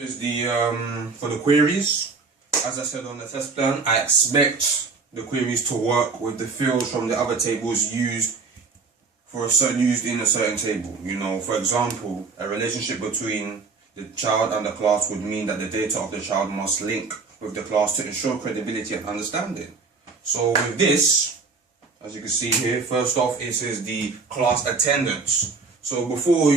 Is the for the queries. As I said on the test plan, I expect the queries to work with the fields from the other tables used in a certain table. You know, for example, a relationship between the child and the class would mean that the data of the child must link with the class to ensure credibility and understanding. So with this, as you can see here, first off, this is the class attendance. So before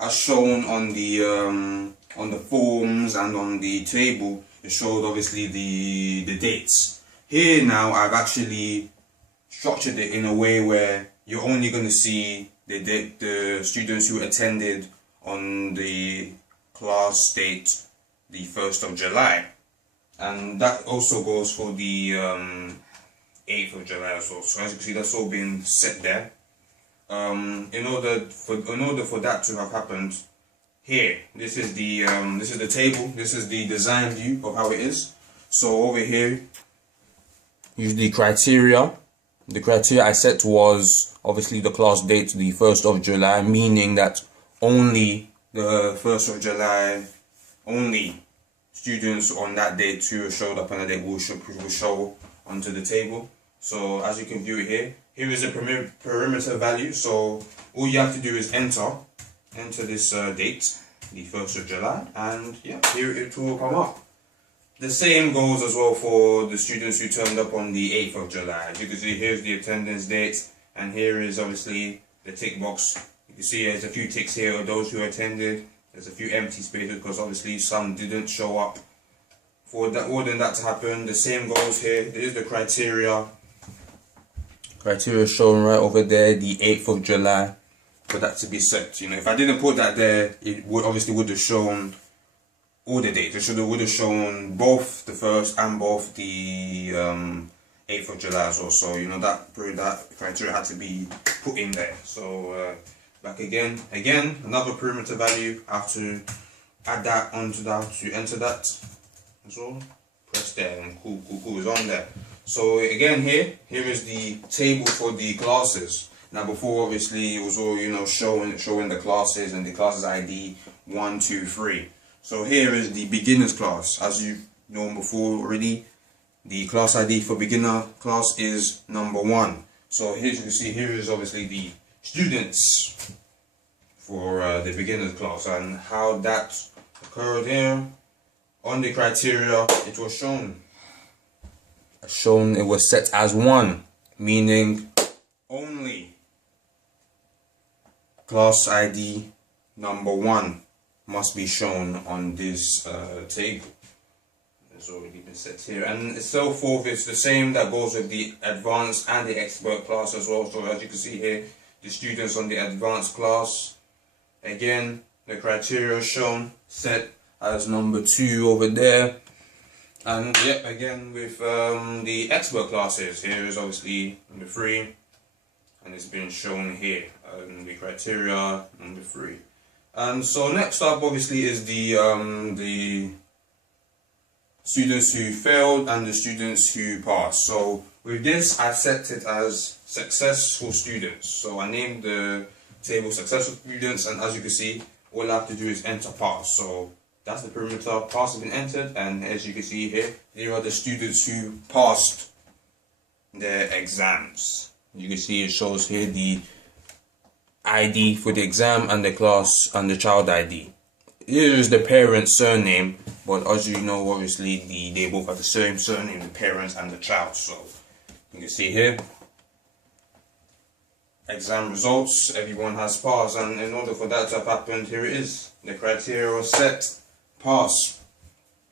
as shown on the forms and on the table, it showed obviously the dates. Here now I've actually structured it in a way where you're only going to see the students who attended on the class date the 1st of July, and that also goes for the 8th of July as well. So as you can see, that's all been set there. In order for that to have happened, here this is the table. This is the design view of how it is. So over here, use the criteria. The criteria I set was obviously the class date, the 1st of July, meaning that only the 1st of July, only students on that date who showed up on that date will show onto the table. So as you can view it here is a perimeter value. So all you have to do is enter this date, the 1st of July, and yeah, here it will come up. The same goes as well for the students who turned up on the 8th of July. As you can see, here's the attendance date, and here is obviously the tick box. You can see there's a few ticks here of those who attended. There's a few empty spaces because obviously some didn't show up. For that, ordering that to happen, the same goes here. There is the criteria shown right over there, the 8th of July, for that to be set. You know, if I didn't put that there, it would have shown all the dates. It would have shown both the 1st and both the 8th of July as well. So you know that criteria had to be put in there. So back again, another perimeter value. I have to add that onto that to enter that as well. Press there and cool is on there. So again, here is the table for the classes. Now before, obviously, it was all, you know, showing the classes and the classes ID 1, 2, 3. So here is the beginners class. As you've known before already, the class ID for beginner class is number 1. So here you can see, here is obviously the students for the beginners class, and how that occurred here on the criteria. It was shown it was set as 1, meaning only class ID number 1 must be shown on this table. It's already been set here, and so forth. It's the same that goes with the advanced and the expert class as well. So as you can see here, the students on the advanced class, again, the criteria shown set as number 2 over there. And yep, again with the expert classes, here is obviously number 3, and it's been shown here, the criteria number 3. And so next up obviously is the students who failed and the students who passed. So with this, I've set it as successful students. So I named the table successful students, and as you can see, all I have to do is enter pass. So that's the perimeter. Pass has been entered, and as you can see here, here are the students who passed their exams. You can see it shows here the ID for the exam and the class and the child ID. Here is the parent's surname, but as you know, obviously they both have the same surname, the parents and the child. So you can see here, exam results, everyone has passed, and in order for that to have happened, here it is. The criteria was set, pass.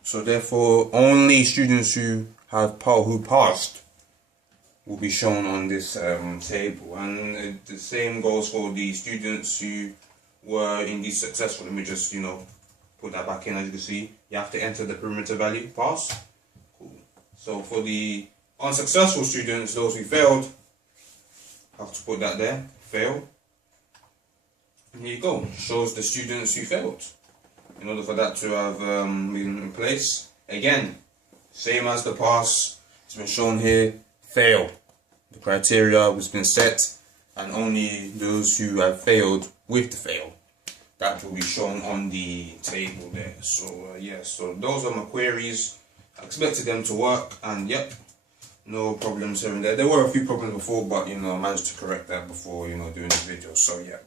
So therefore, only students who passed will be shown on this table, and the same goes for the students who were indeed successful. Let me just, you know, put that back in. As you can see, you have to enter the perimeter value, pass. Cool. So for the unsuccessful students, those who failed, have to put that there, fail. And here you go, shows the students who failed. In order for that to have been in place, again, same as the pass, it's been shown here, fail. The criteria has been set, and only those who have failed with the fail that will be shown on the table there. So yeah, so those are my queries. I expected them to work, and yep, no problems here and there. There were a few problems before, but you know, I managed to correct that before, you know, doing the video. So yeah.